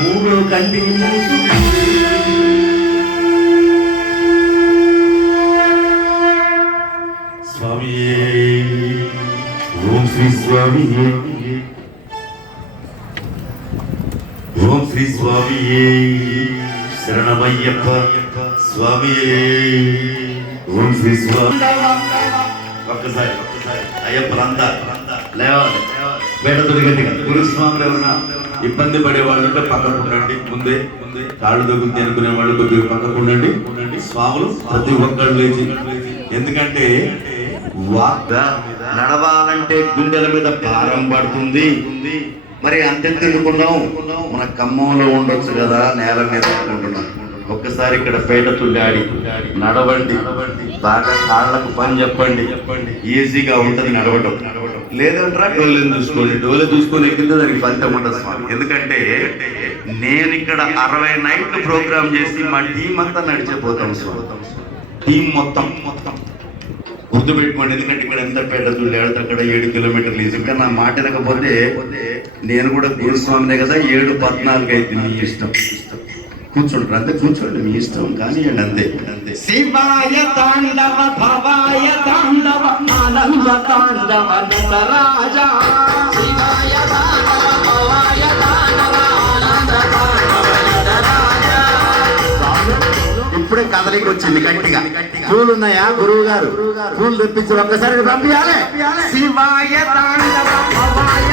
మూడో కంటిని స్వామి ఓం శ్రీ స్వామి ఓం శ్రీ స్వామి శరణమయ్యప్ప స్వామి ఓం శ్రీ స్వామి. ఒక్కసారి అయ్యప్పలంతా లేవాలి బయట తొలగండి. గురుస్వాములు ఎవరన్నా ఇబ్బంది పడే వాళ్ళు ఉంటే పక్కకు ఉండండి. ముందే కాళ్ళు దొరుకుతుంది అనుకునే వాళ్ళు కొద్దిగా పక్కకు ఉండండి. స్వాములు ప్రతి ఒక్కళ్ళు లేచి, ఎందుకంటే నడవాలంటే గుండెల మీద భారం పడుతుంది. మరి అంతెందుకున్నాం, మన ఖమ్మంలో ఉండొచ్చు కదా, నేల మీద అనుకుంటున్నాం. ఒక్కసారి ఇక్కడ పేట తుల్లాడి నడవండి, బాగా కాళ్ళకు పని చెప్పండి, ఈజీగా ఉంటుంది నడవటం. లేదంటారా డోలేని చూసుకోండి, డోలే చూసుకొని ఎక్కితే దానికి ఫలితం ఉండదు స్వామి. ఎందుకంటే నేను ఇక్కడ 60 నైట్లు ప్రోగ్రామ్ చేసి మా టీం అంతా నడిచిపోతాం స్వామి. టీం మొత్తం గుర్తుపెట్టుకోండి. ఎందుకంటే ఇక్కడ ఎంత పేట తుల్లాడితే అక్కడ 7 కిలోమీటర్లు ఈజీ. ఇంకా నా మాట వినకపోతే నేను కూడా గురుస్వామినే కదా, 7-14 అయితే మీ ఇష్టం. కూర్చోండి, అంతే కూర్చోండి, మీ ఇష్టం కానివ్వండి, అంతే అంతే. శివాయ తాండవ భవాయ తాండవ ఆనంద తాండవ నటరాజా. శివాయ తాండవ భవాయ తాండవ ఆనంద తాండవ నటరాజా. ఇప్పుడే కదలికి వచ్చింది గట్టిగా. పూలు ఉన్నాయా గురువు గారు? పూలు తెప్పించి ఒక్కసారి పంపించాలి. శివాయ తాండవ భవాయ